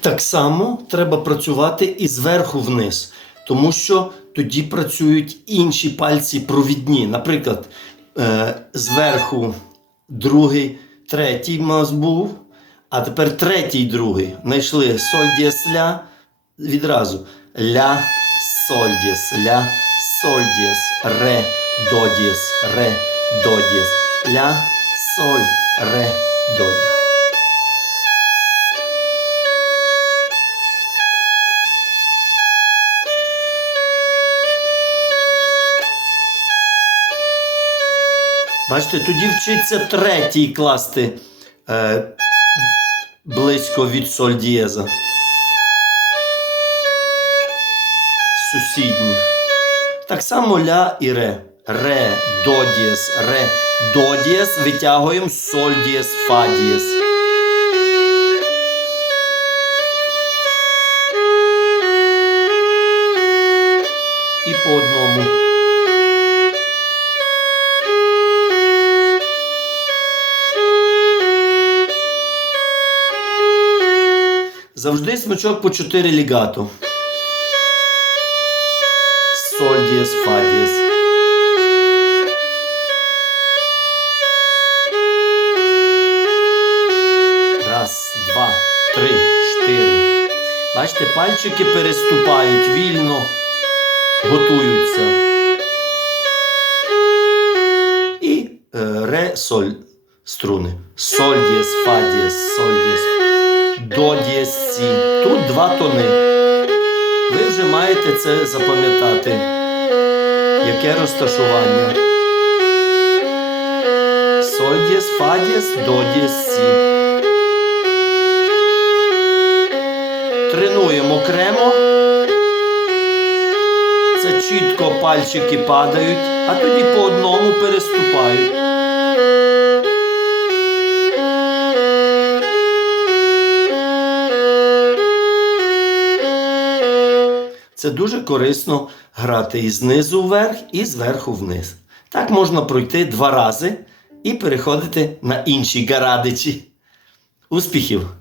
Так само треба працювати і зверху вниз, тому що тоді працюють інші пальці провідні. Наприклад, е, зверху другий, третій у нас був, а тепер третій, другий. Знайшли соль дієс ля відразу. Ля, соль дієс, ля, соль дієс, ре, до дієс, ре, до дієс, ля, соль, ре, до дієс. Бачите, тоді вчиться третій класти е, близько від соль дієза. Сусідні. Так само ля і ре. Ре, до дієс, ре, до дієс, витягуємо соль дієс, фа дієс. І по одному. Завжди смичок по 4 лігато. Соль дієс, фа дієс. Раз, два, три, чотири. Бачите, пальчики переступають вільно, готуються. І е, ре, соль струни. Соль дієс, фа дієс, соль дієс. До дієс, сі. Тут два тони. Ви вже маєте це запам'ятати. Яке розташування? Соль дієс, фа дієс, до дієс, сі. Тренуємо окремо. Це чітко пальчики падають, а тоді по одному переступають. Це дуже корисно грати і знизу вверх, і зверху вниз. Так можна пройти два рази і переходити на інші гарадичі. Успіхів!